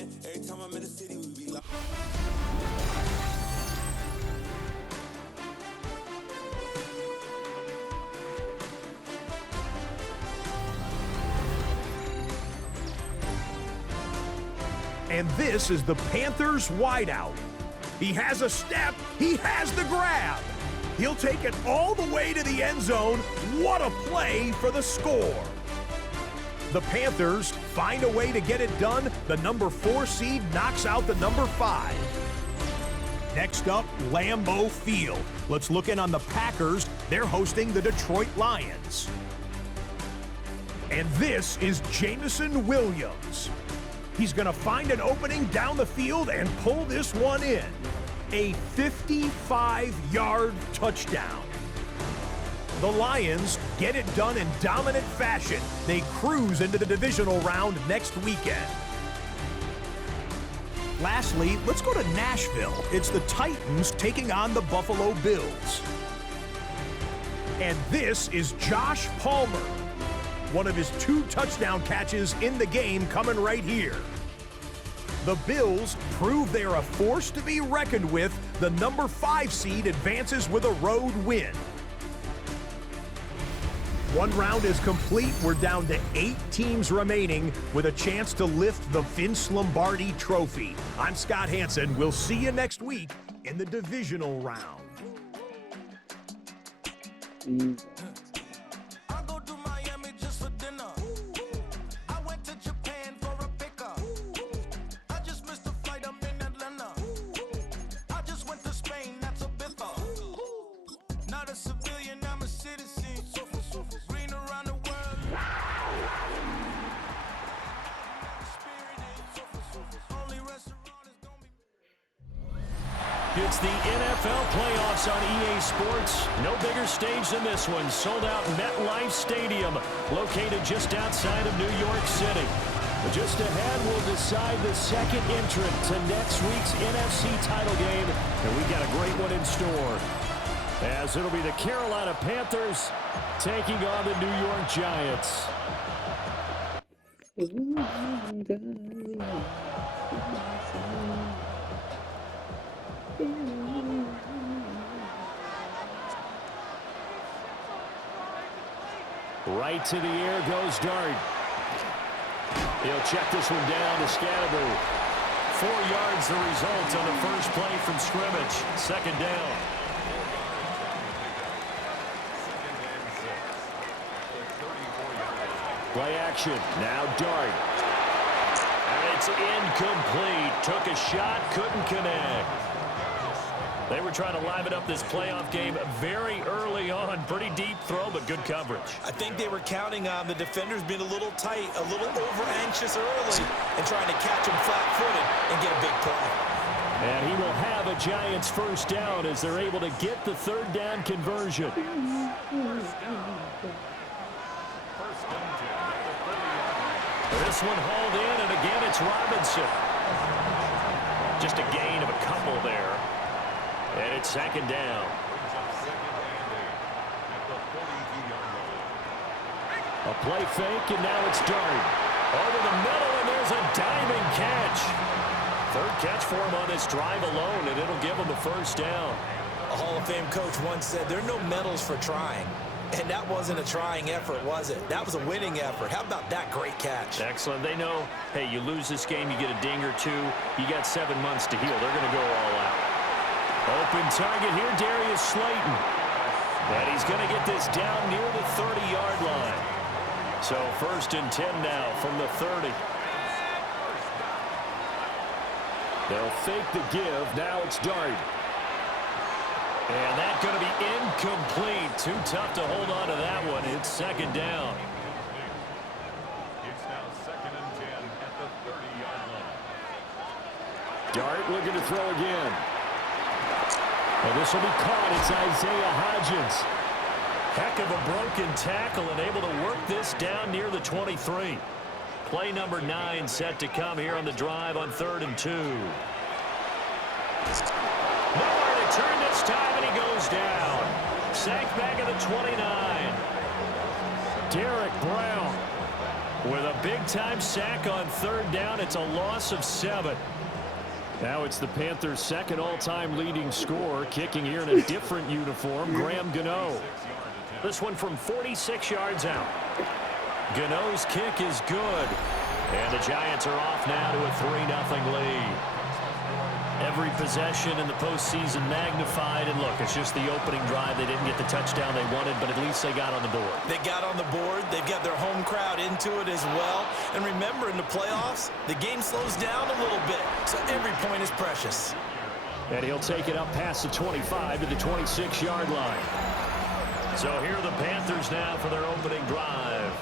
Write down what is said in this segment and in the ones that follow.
man. Every time I'm in the city, we be like. And this is the Panthers wideout. He has a step, he has the grab. He'll take it all the way to the end zone. What a play for the score. The Panthers find a way to get it done. The number 4 seed knocks out the number 5. Next up, Lambeau Field. Let's look in on the Packers. They're hosting the Detroit Lions. And this is Jameson Williams. He's going to find an opening down the field and pull this one in. A 55-yard touchdown. The Lions get it done in dominant fashion. They cruise into the divisional round next weekend. Lastly, let's go to Nashville. It's the Titans taking on the Buffalo Bills. And this is Josh Palmer. One of his 2 touchdown catches in the game coming right here. The Bills prove they are a force to be reckoned with. The number 5 seed advances with a road win. One round is complete. We're down to 8 teams remaining with a chance to lift the Vince Lombardi Trophy. I'm Scott Hansen. We'll see you next week in the divisional round. It's the NFL playoffs on EA Sports. No bigger stage than this one. Sold out MetLife Stadium, located just outside of New York City. But just ahead, we'll decide the second entrant to next week's NFC title game. And we've got a great one in store, as it'll be the Carolina Panthers taking on the New York Giants. Right to the air goes Dart. He'll check this one down to Scatterbo. 4 yards the result on the first play from scrimmage. Second down. Play action. Now Dart. And it's incomplete. Took a shot, couldn't connect. They were trying to liven up this playoff game very early on. Pretty deep throw, but good coverage. I think they were counting on the defenders being a little tight, a little over-anxious early, and trying to catch him flat-footed and get a big play. And he will have a Giants first down as they're able to get the third down conversion. This one hauled in, and again it's Robinson. Just a gain of a couple there. And it's second down. A play fake, and now it's Dart. Over the middle, and there's a diving catch. Third catch for him on this drive alone, and it'll give him a first down. A Hall of Fame coach once said, there are no medals for trying. And that wasn't a trying effort, was it? That was a winning effort. How about that great catch? Excellent. They know, hey, you lose this game, you get a ding or two. You got 7 months to heal. They're going to go all out. Open target here, Darius Slayton. And he's going to get this down near the 30-yard line. So first and 10 now from the 30. They'll fake the give. Now it's Dart. And that's going to be incomplete. Too tough to hold on to that one. It's second down. It's now second and 10 at the 30-yard line. Dart looking to throw again. And this will be caught. It's Isaiah Hodgins. Heck of a broken tackle and able to work this down near the 23. Play number 9 set to come here on the drive on 3rd and 2. Nowhere to turn this time, and he goes down. Sacked back at the 29. Derek Brown. With a big-time sack on third down, it's a loss of 7. Now it's the Panthers' second all-time leading scorer, kicking here in a different uniform, Graham Gano. This one from 46 yards out. Gano's kick is good. And the Giants are off now to a 3-0 lead. Every possession in the postseason magnified. And look, it's just the opening drive. They didn't get the touchdown they wanted, but at least they got on the board. They got on the board. They've got their home crowd into it as well. And remember, in the playoffs, the game slows down a little bit. So every point is precious. And he'll take it up past the 25 to the 26-yard line. So here are the Panthers now for their opening drive.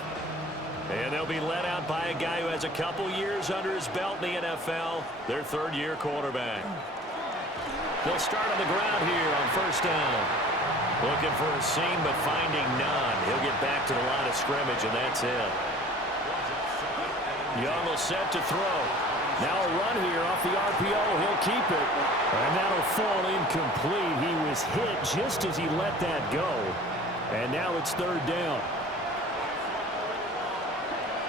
And they'll be led out by a guy who has a couple years under his belt in the NFL, their third-year quarterback. They'll start on the ground here on first down. Looking for a seam, but finding none. He'll get back to the line of scrimmage, and that's it. Young will set to throw. Now a run here off the RPO. He'll keep it. And that'll fall incomplete. He was hit just as he let that go. And now it's third down.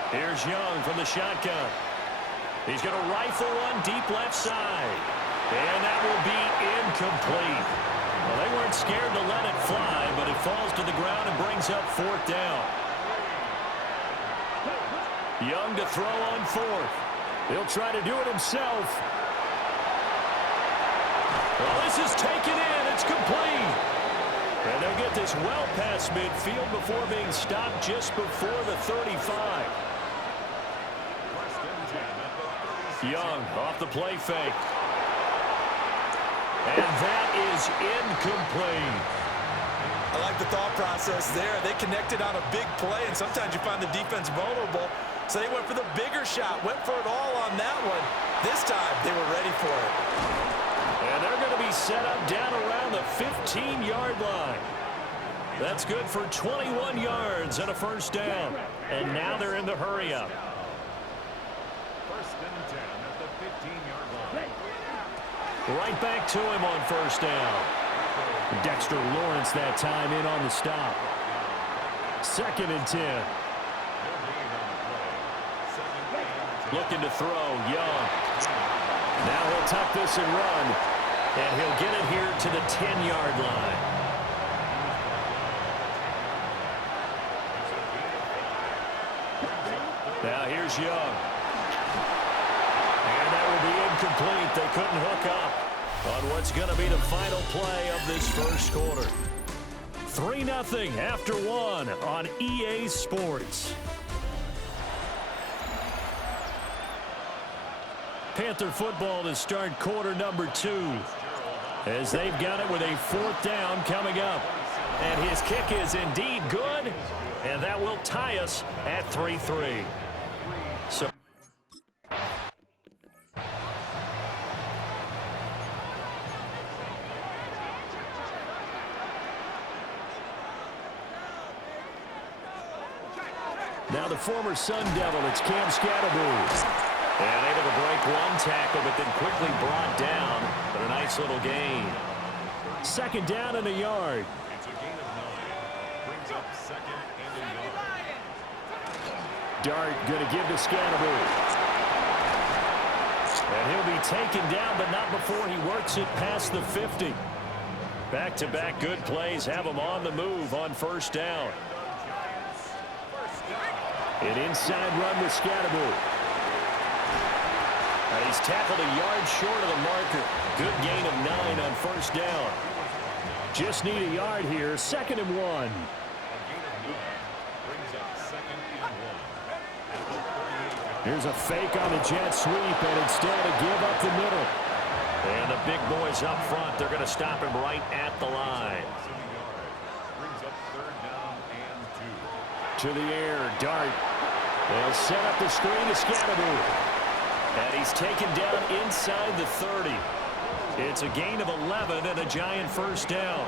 Here's Young from the shotgun. He's going to rifle one deep left side. And that will be incomplete. Well, they weren't scared to let it fly, but it falls to the ground and brings up fourth down. Young to throw on fourth. He'll try to do it himself. Well, this is taken in. It's complete. And they'll get this well past midfield before being stopped just before the 35. Young off the play fake. And that is incomplete. I like the thought process there. They connected on a big play, and sometimes you find the defense vulnerable. So they went for the bigger shot, went for it all on that one. This time, they were ready for it. And they're going to be set up down around the 15-yard line. That's good for 21 yards and a first down. And now they're in the hurry-up. First and 10 at the 15-yard line. Right back to him on first down. Dexter Lawrence that time in on the stop. Second and 10. Looking to throw, Young. Now he'll tuck this and run. And he'll get it here to the 10-yard line. Now here's Young. And that will be incomplete. They couldn't hook up on what's going to be the final play of this first quarter. 3-0 after one on EA Sports. Panther football to start quarter number 2 as they've got it with a fourth down coming up. And his kick is indeed good, and that will tie us at 3-3. So now the former Sun Devil, it's Cam Scatterbury. And able to break one tackle, but then quickly brought down. But a nice little gain. Second down and a yard. It's a gain of 9. Brings up second and a yard. Dart going to give to Scatterbury. And he'll be taken down, but not before he works it past the 50. Back-to-back good plays have him on the move on first down. An inside run with Scatterbury. He's tackled a yard short of the marker. Good gain of 9 on first down. Just need a yard here. Second and 1. A gain of 9 brings up second and 1. Here's a fake on the jet sweep, and instead a give up the middle. And the big boys up front, they're going to stop him right at the line. Brings up third down and 2. To the air, Dart. They'll set up the screen to Scatterbury. And he's taken down inside the 30. It's a gain of 11 and a Giant first down.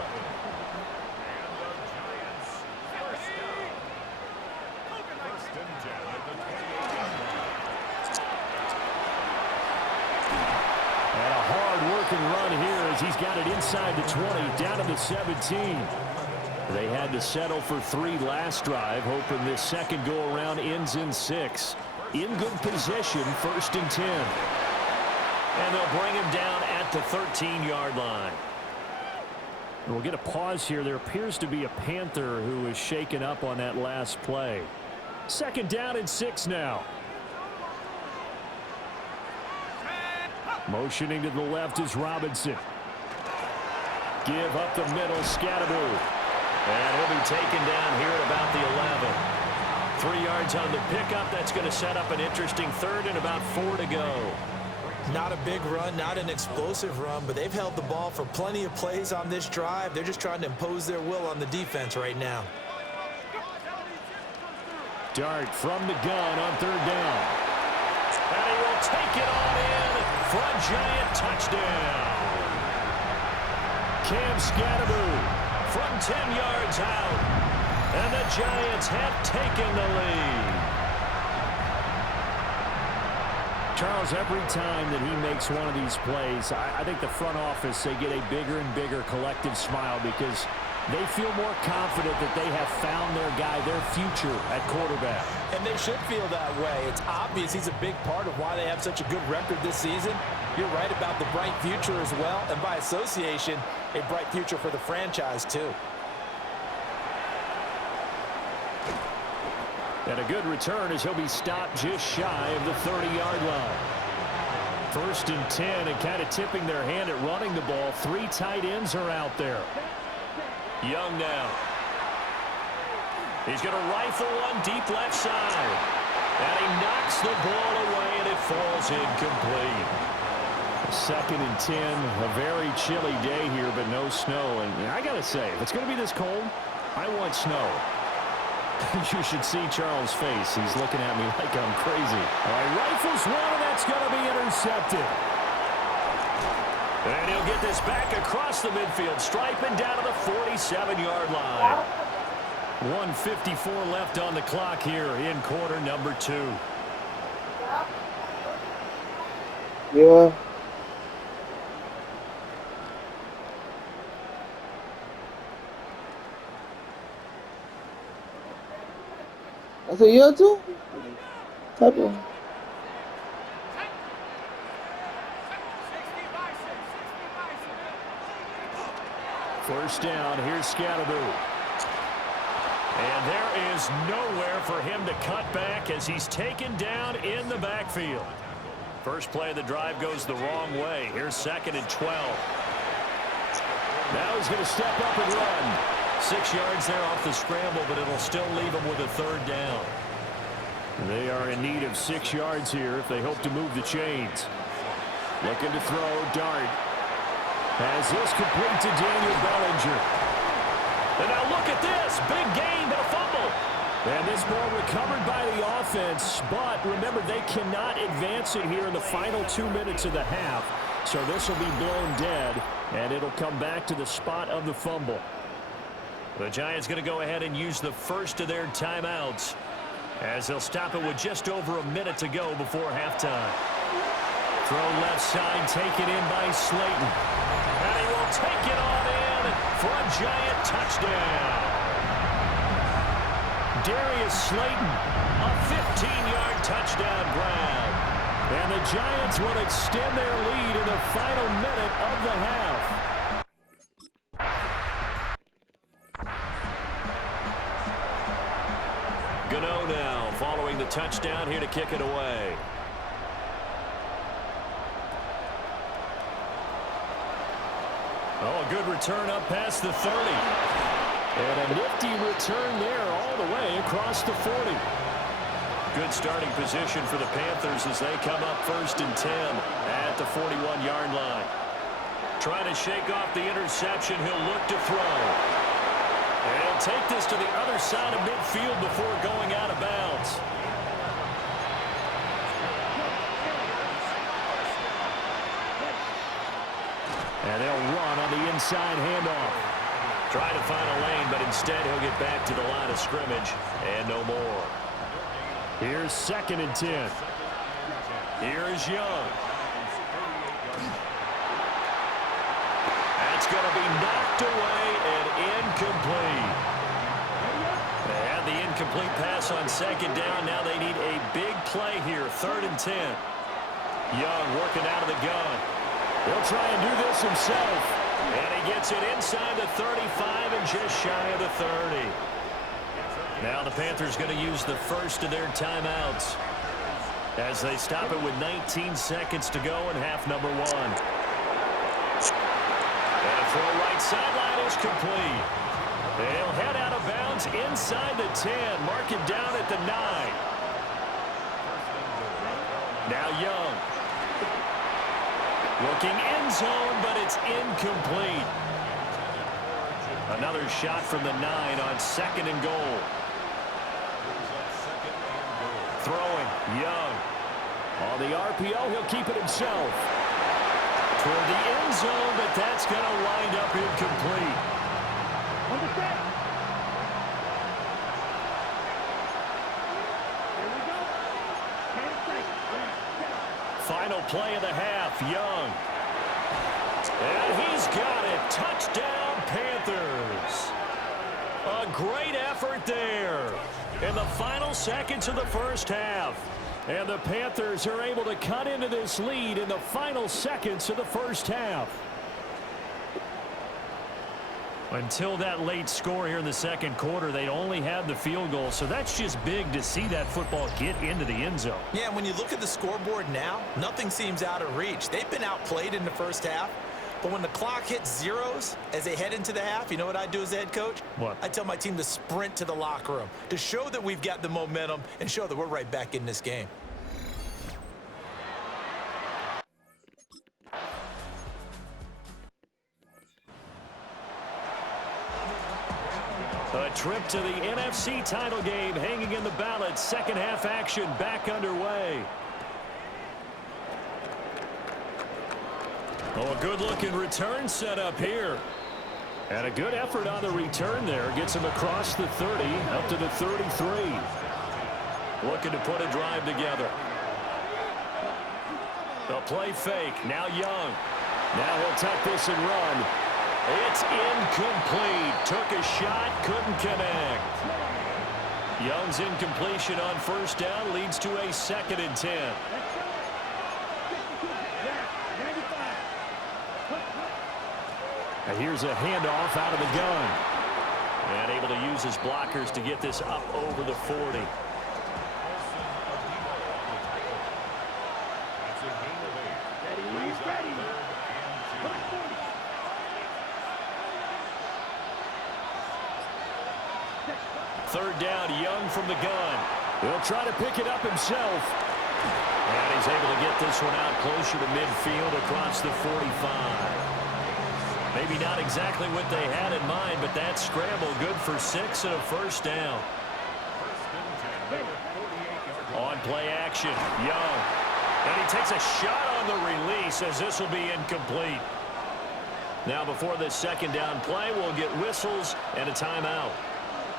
And a hard-working run here as he's got it inside the 20, down to the 17. They had to settle for 3 last drive, hoping this second go-around ends in 6. In good position, 1st and 10. And they'll bring him down at the 13-yard line. And we'll get a pause here. There appears to be a Panther who is shaken up on that last play. 2nd down and 6 now. Motioning to the left is Robinson. Give up the middle, Scatteroo. And he'll be taken down here at about the 11. 3 yards on the pickup. That's going to set up an interesting 3rd and about 4 to go. Not a big run, not an explosive run, but they've held the ball for plenty of plays on this drive. They're just trying to impose their will on the defense right now. Dart from the gun on 3rd down. And he will take it on in for a giant touchdown. Cam Scatteroo from 10 yards out. And the Giants have taken the lead. Charles, every time that he makes one of these plays, I think the front office, they get a bigger and bigger collective smile because they feel more confident that they have found their guy, their future at quarterback. And they should feel that way. It's obvious he's a big part of why they have such a good record this season. You're right about the bright future as well, and by association, a bright future for the franchise too. And a good return as he'll be stopped just shy of the 30-yard line. 1st and 10, and kind of tipping their hand at running the ball. 3 tight ends are out there. Young now. He's going to rifle one deep left side. And he knocks the ball away, and it falls incomplete. 2nd and 10, a very chilly day here, but no snow. And I got to say, if it's going to be this cold, I want snow. You should see Charles' face. He's looking at me like I'm crazy. All right, rifles one, and that's going to be intercepted. And he'll get this back across the midfield, striping down to the 47-yard line. 1:54 left on the clock here in quarter number 2. Yeah. I said, yeah, too? Type of. First down, here's Scatteroo. And there is nowhere for him to cut back as he's taken down in the backfield. First play of the drive goes the wrong way. Here's 2nd and 12. Now he's going to step up and run. 6 yards there off the scramble, but it'll still leave him with a 3rd down. They are in need of 6 yards here if they hope to move the chains. Looking to throw, Dart. As this complete to Daniel Bellinger. And now look at this. Big gain, but a fumble. And this ball recovered by the offense. But remember, they cannot advance it here in the final 2 minutes of the half. So this will be blown dead, and it'll come back to the spot of the fumble. The Giants going to go ahead and use the first of their timeouts as they'll stop it with just over a minute to go before halftime. Throw left side, taken in by Slayton. And he will take it on in for a giant touchdown. Darius Slayton, a 15-yard touchdown grab. And the Giants will extend their lead in the final minute of the half. Gano now following the touchdown here to kick it away. Oh, a good return up past the 30. And a nifty return there all the way across the 40. Good starting position for the Panthers as they come up 1st and 10 at the 41-yard line. Trying to shake off the interception, he'll look to throw. And he'll take this to the other side of midfield before going out of bounds. And they'll run on the inside handoff. Trying to find a lane, but instead he'll get back to the line of scrimmage and no more. Here's 2nd and 10. Here's Young. That's going to be knocked away and incomplete. had the incomplete pass on second down. Now they need a big play here, 3rd and 10. Young working out of the gun. He'll try and do this himself. And he gets it inside the 35 and just shy of the 30. Now the Panthers going to use the first of their timeouts as they stop it with 19 seconds to go in half number 1. And a throw right sideline is complete. They'll head out of bounds inside the 10. Mark it down at the 9. Now Young. Looking end zone, but it's incomplete. Another shot from the 9 on 2nd and goal. Throwing, Young. On the RPO, he'll keep it himself. Toward the end zone, but that's going to wind up incomplete. Final play of the half, Young. And he's got it. Touchdown, Panthers. A great effort there in the final seconds of the first half. And the Panthers are able to cut into this lead in the final seconds of the first half. Until that late score here in the second quarter, they'd only had the field goal. So that's just big to see that football get into the end zone. Yeah, when you look at the scoreboard now, nothing seems out of reach. They've been outplayed in the first half. But when the clock hits zeros as they head into the half, you know what I do as the head coach? What? I tell my team to sprint to the locker room to show that we've got the momentum and show that we're right back in this game. A trip to the NFC title game hanging in the balance. Second half action back underway. Oh, a good-looking return set up here. And a good effort on the return there. Gets him across the 30, up to the 33. Looking to put a drive together. The play fake. Now Young. Now he'll tuck this and run. It's incomplete. Took a shot, couldn't connect. Young's incompletion on first down leads to a 2nd and 10. And here's a handoff out of the gun. And able to use his blockers to get this up over the 40. Third down, Young from the gun. He'll try to pick it up himself. And he's able to get this one out closer to midfield across the 45. Maybe not exactly what they had in mind, but that scramble good for 6 and a first down. On play action, Young. And he takes a shot on the release as this will be incomplete. Now before this second down play, we'll get whistles and a timeout.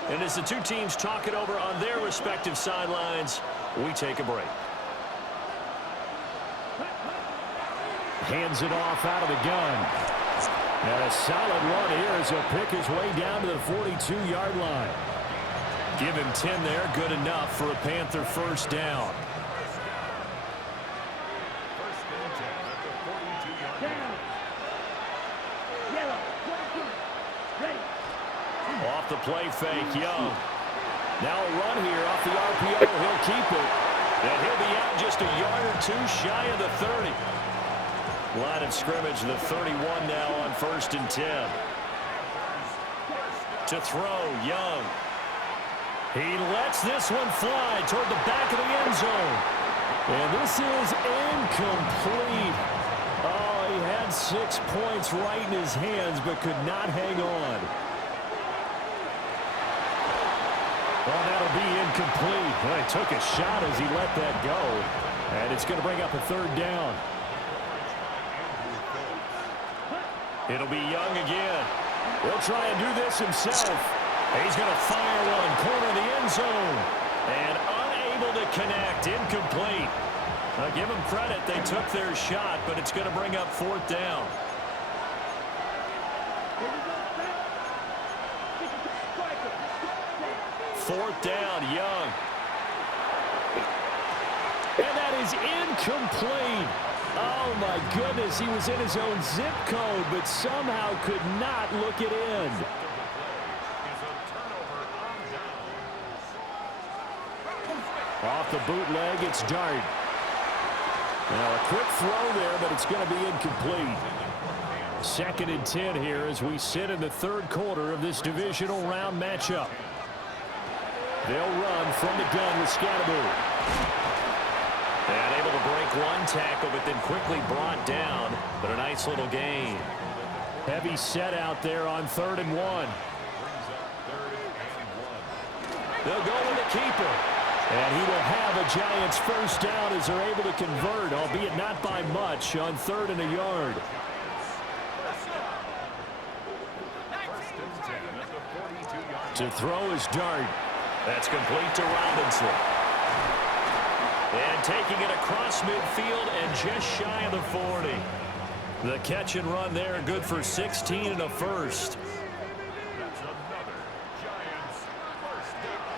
And as the two teams talk it over on their respective sidelines, we take a break. Hands it off out of the gun. And a solid run here as he'll pick his way down to the 42-yard line. Give him 10 there, good enough for a Panther first down. Off the play fake, Young. Now a run here off the RPO. He'll keep it. And he'll be out just a yard or two shy of the 30. Line of scrimmage, the 31 now on 1st and 10. To throw, Young. He lets this one fly toward the back of the end zone. And this is incomplete. Oh, he had 6 points right in his hands but could not hang on. Well, that'll be incomplete. Well, he took a shot as he let that go. And it's going to bring up a 3rd down. It'll be Young again. He'll try and do this himself. He's going to fire one, corner of the end zone. And unable to connect, incomplete. Now give them credit, they took their shot, but it's going to bring up 4th down. 4th down, Young. And that is incomplete. Oh, my goodness. He was in his own zip code, but somehow could not look it in. Off the bootleg, it's Dart. Now, a quick throw there, but it's going to be incomplete. 2nd and 10 here as we sit in the 3rd quarter of this divisional round matchup. They'll run from the gun with Scatterbo. And able to break one tackle, but then quickly brought down. But a nice little gain. Heavy set out there on 3rd and 1. They'll go with the keeper. And he will have a Giants first down as they're able to convert, albeit not by much, on 3rd and a yard. To throw is Dart. That's complete to Robinson. And taking it across midfield and just shy of the 40. The catch and run there, good for 16 and a first. That's another Giants first down.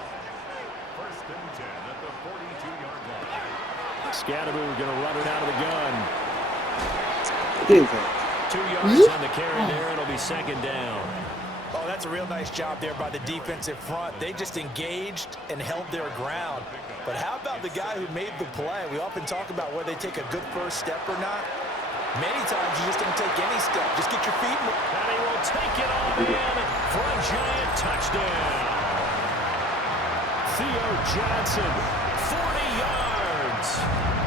1st and 10 at the 42-yard line. Scatterbo going to run it out of the gun. It is 2 yards on the carry there. It'll be 2nd down. Oh, that's a real nice job there by the defensive front. They just engaged and held their ground. But how about the guy who made the play? We often talk about whether they take a good first step or not. Many times you just don't take any step. Just get your feet in. And he will take it on in for a Giant touchdown. Theo Johnson, 40 yards.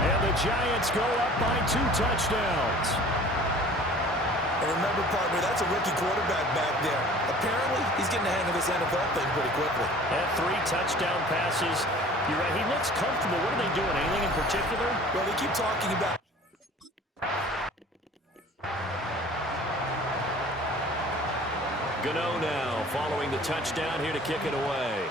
And the Giants go up by 2 touchdowns. And remember, partner, that's a rookie quarterback back there. Apparently, he's getting the hang of this NFL thing pretty quickly. Had 3 touchdown passes. You're right. He looks comfortable. What are they doing? Anything in particular? Well, they keep talking about. Gano now following the touchdown here to kick it away.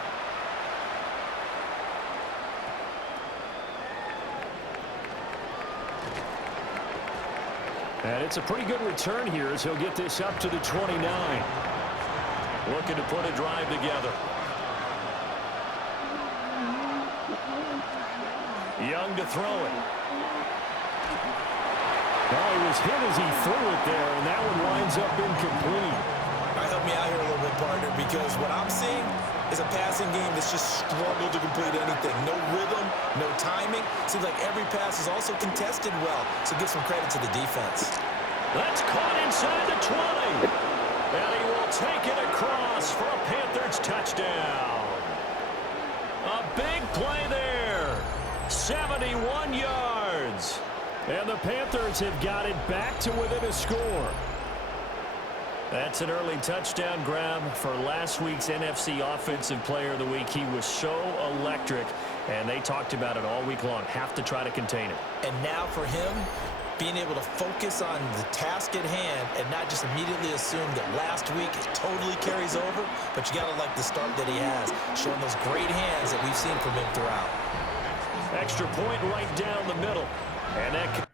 And it's a pretty good return here as he'll get this up to the 29. Looking to put a drive together. Young to throw it. Oh, he was hit as he threw it there, and that one winds up incomplete. All right, help me out here a little bit, partner, because what I'm seeing is a passing game that's just struggled to complete anything. No rhythm, no timing. Seems like every pass is also contested well, so give some credit to the defense. That's caught inside the 20. And he will take it across for a Panthers touchdown. A big play there. 71 yards. And the Panthers have got it back to within a score. That's an early touchdown grab for last week's NFC Offensive Player of the Week. He was so electric, and they talked about it all week long. Have to try to contain it. And now for him, being able to focus on the task at hand and not just immediately assume that last week it totally carries over, but you got to like the start that he has, showing those great hands that we've seen from him throughout. Extra point right down the middle. And that...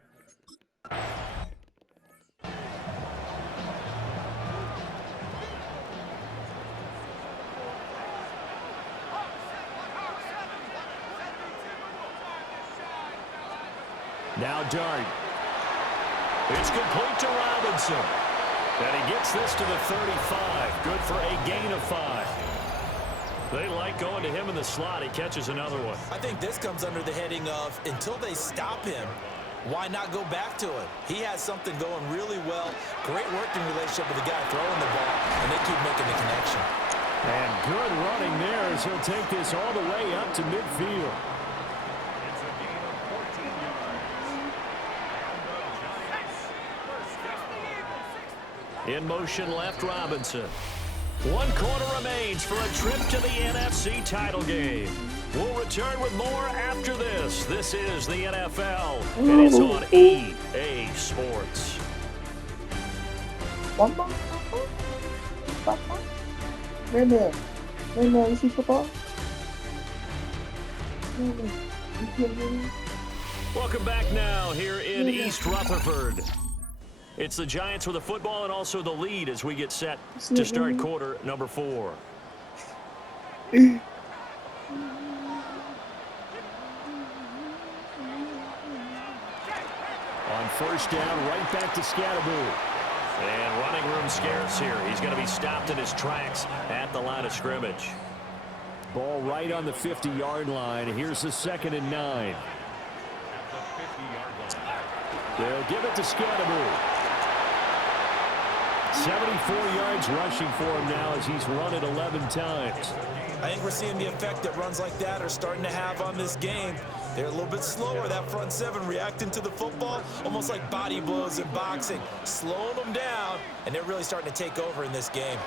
Now Dart. It's complete to Robinson. And he gets this to the 35. Good for a gain of 5. They like going to him in the slot. He catches another one. I think this comes under the heading of, until they stop him, why not go back to it? He has something going really well. Great working relationship with the guy throwing the ball, and they keep making the connection. And good running there as he'll take this all the way up to midfield. It's a gain of 14 yards. In motion left, Robinson. 1 quarter remains for a trip to the NFC title game. We'll return with more after this. This is the NFL, and it's on EA Sports. you see football? Welcome back now here in East Rutherford. It's the Giants with the football and also the lead as we get set to start quarter number 4. first down, right back to Scatterbull. And running room scarce here. He's going to be stopped in his tracks at the line of scrimmage. Ball right on the 50-yard line. Here's the 2nd and 9. They'll give it to Scatterbull. 74 yards rushing for him now as he's run it 11 times. I think we're seeing the effect that runs like that are starting to have on this game. They're a little bit slower, that front seven, reacting to the football, almost like body blows in boxing, slowing them down, and they're really starting to take over in this game.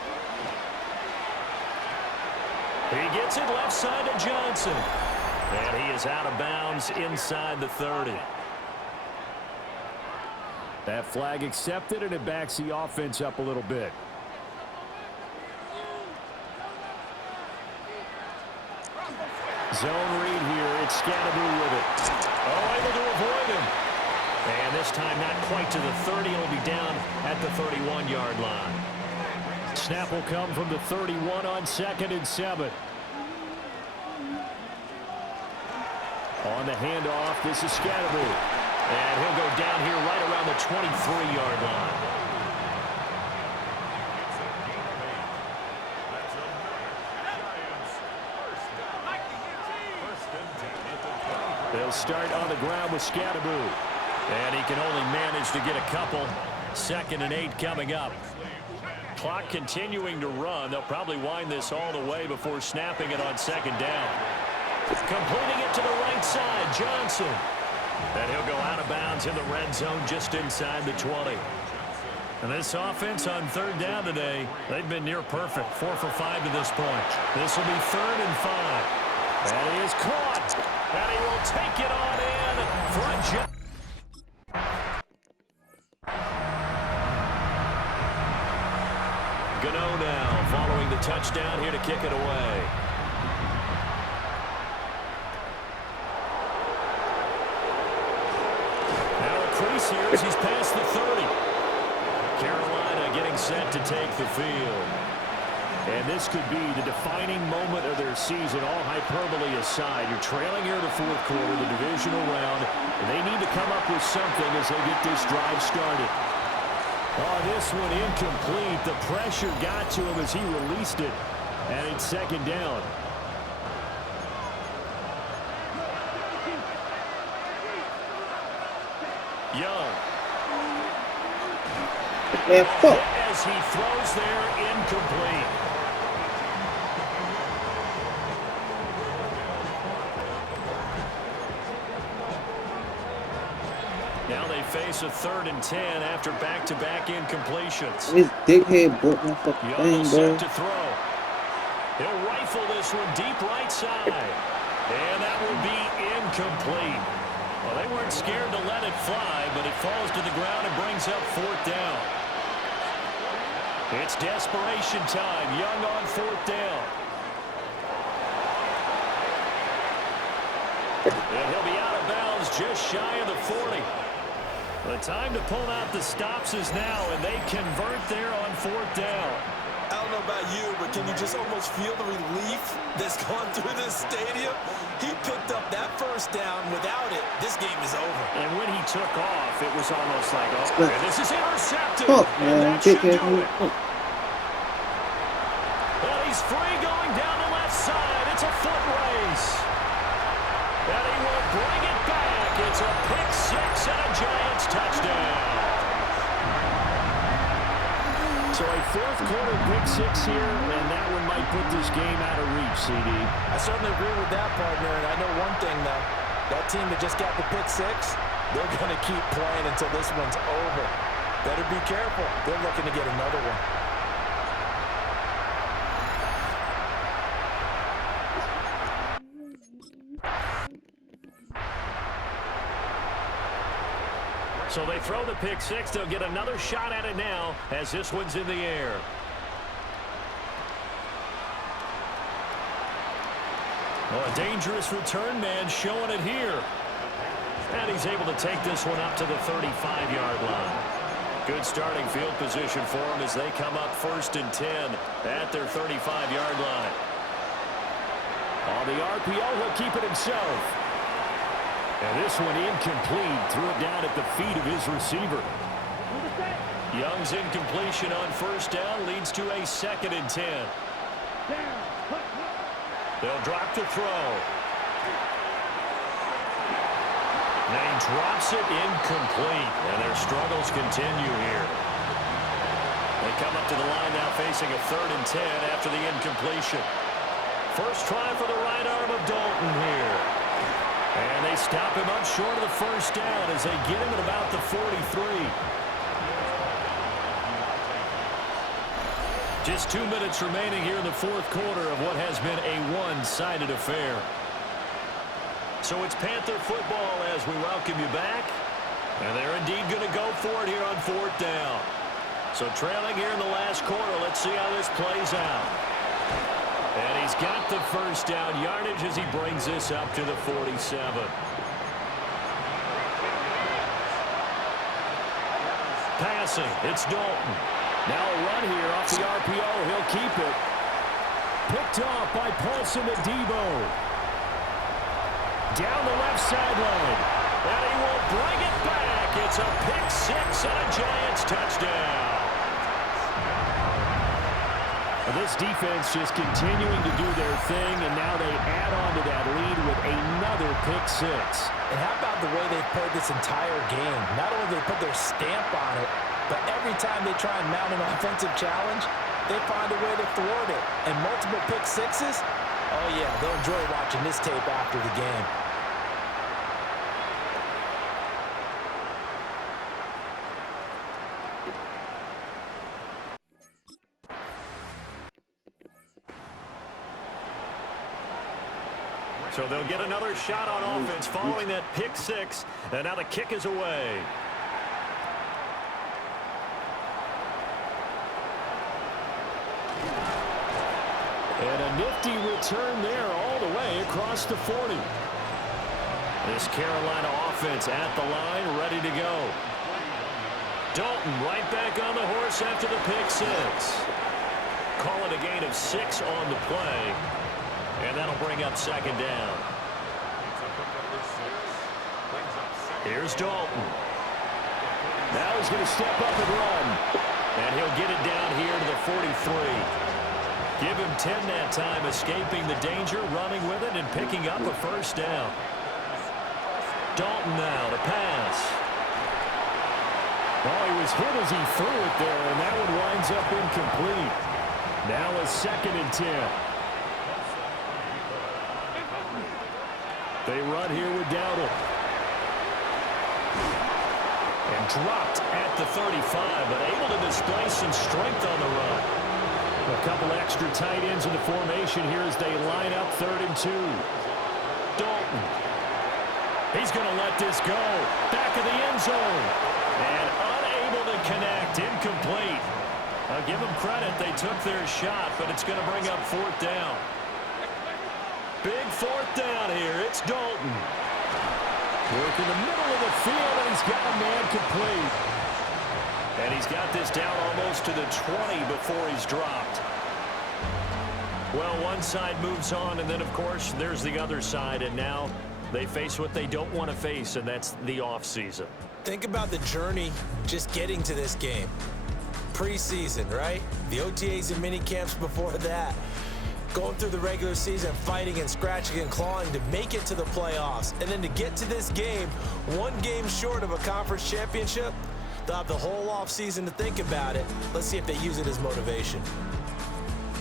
He gets it left side to Johnson. And he is out of bounds inside the 30. That flag accepted, and it backs the offense up a little bit. Zone read here. It's Scatterbull with it. Oh, able to avoid him. And this time not quite to the 30. It'll be down at the 31-yard line. Snap will come from the 31 on 2nd and 7. On the handoff, this is Scatterbull. And he'll go down here right around the 23-yard line. They'll start on the ground with Scatterbull. And he can only manage to get a couple. 2nd and 8 coming up. Clock continuing to run. They'll probably wind this all the way before snapping it on 2nd down. Completing it to the right side, Johnson. And he'll go out of bounds in the red zone just inside the 20. And this offense on 3rd down today, they've been near perfect. 4 for 5 to this point. This will be 3rd and 5. And he is caught. And he will take it on in for a jump. Gano now following the touchdown here to kick it away. Here as he's past the 30. Carolina getting set to take the field. And this could be the defining moment of their season, all hyperbole aside. You're trailing here in the 4th quarter, the divisional round, and they need to come up with something as they get this drive started. Oh, this one incomplete. The pressure got to him as he released it, and it's 2nd down. Young. As he throws there, incomplete. Now they face a 3rd and 10 after back-to-back incompletions. This dickhead broke my fucking thing, bro. Set to throw. He'll rifle this one deep right side. And that will be incomplete. Well, they weren't scared to let it fly, but it falls to the ground and brings up 4th down. It's desperation time. Young on 4th down. And he'll be out of bounds just shy of the 40. The time to pull out the stops is now, and they convert there on 4th down. I don't know about you, but can you just almost feel the relief that's going through this stadium? He picked up that 1st down. Without it, this game is over. And when he took off, it was almost like, oh, and this is intercepted. Oh, and man, that should do it. oh. Well, he's free going down the left side. It's a foot race. And he will bring it back. It's a pick 6 and a Giants touchdown. So a 4th quarter pick 6 here, and that one might put this game out of reach, CD. I certainly agree with that, partner, and I know one thing, though. That team that just got the pick 6, they're going to keep playing until this one's over. Better be careful. They're looking to get another one. So they throw the pick 6. They'll get another shot at it now as this one's in the air. Oh, a dangerous return man showing it here. And he's able to take this one up to the 35-yard line. Good starting field position for him as they come up 1st and 10 at their 35-yard line. On the RPO, he'll keep it himself. And this one incomplete. Threw it down at the feet of his receiver. Young's incompletion on first down leads to a 2nd and 10. They'll drop to throw. And he drops it incomplete. And their struggles continue here. They come up to the line now facing a 3rd and 10 after the incompletion. First try for the right arm of Dalton here. And they stop him up short of the first down as they get him at about the 43. Just 2 minutes remaining here in the 4th quarter of what has been a one-sided affair. So it's Panther football as we welcome you back. And they're indeed going to go for it here on 4th down. So trailing here in the last quarter, let's see how this plays out. And he's got the first down yardage as he brings this up to the 47. Passing, it's Dalton. Now a run here off the RPO. He'll keep it. Picked off by Paulson Adebo. Down the left sideline. And he will bring it back. It's a pick 6 and a Giants touchdown. This defense just continuing to do their thing, and now they add on to that lead with another pick 6. And how about the way they've played this entire game? Not only do they put their stamp on it, but every time they try and mount an offensive challenge, they find a way to thwart it. And multiple pick 6s, oh yeah, they'll enjoy watching this tape after the game. So they'll get another shot on offense following that pick 6. And now the kick is away. And a nifty return there all the way across the 40. This Carolina offense at the line, ready to go. Dalton right back on the horse after the pick 6. Call it a gain of 6 on the play. And that'll bring up 2nd down. Here's Dalton. Now he's going to step up and run. And he'll get it down here to the 43. Give him 10 that time, escaping the danger, running with it, and picking up a first down. Dalton now to pass. Oh, he was hit as he threw it there, and that one winds up incomplete. Now a 2nd and 10. They run here with Dowdle. And dropped at the 35, but able to display some strength on the run. A couple extra tight ends in the formation here as they line up 3rd and 2. Dalton. He's going to let this go. Back of the end zone. And unable to connect. Incomplete. I'll give them credit. They took their shot, but it's going to bring up 4th down. Big 4th down here. It's Dalton. Work in the middle of the field, and he's got a man complete. And he's got this down almost to the 20 before he's dropped. Well, one side moves on, and then, of course, there's the other side. And now they face what they don't want to face, and that's the offseason. Think about the journey just getting to this game. Preseason, right? The OTAs and mini camps before that. Going through the regular season, fighting and scratching and clawing to make it to the playoffs. And then to get to this game, one game short of a conference championship, they'll have the whole offseason to think about it. Let's see if they use it as motivation.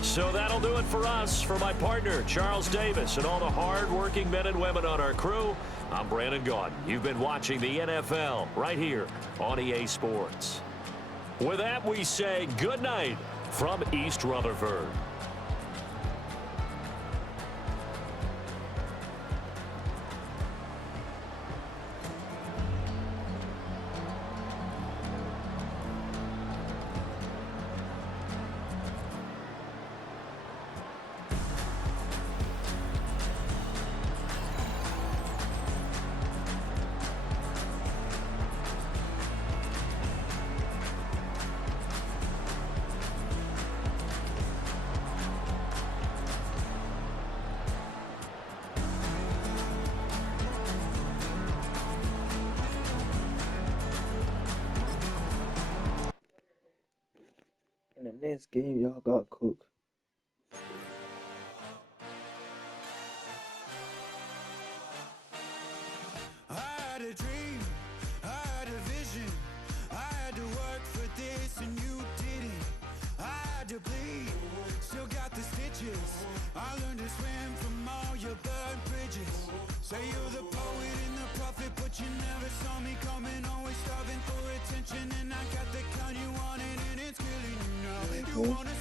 So that'll do it for us. For my partner, Charles Davis, and all the hard-working men and women on our crew, I'm Brandon Gaudin. You've been watching the NFL right here on EA Sports. With that, we say good night from East Rutherford. next game, y'all got cooked. I had a dream, I had a vision, I had to work for this and you didn't. I had to bleed, still got the stitches. I learned to swim from all your burned bridges. Say you're the poet and the prophet, but you never saw me coming. Always starving for attention, and I got the kind you wanted, and it's killing you now. You wanna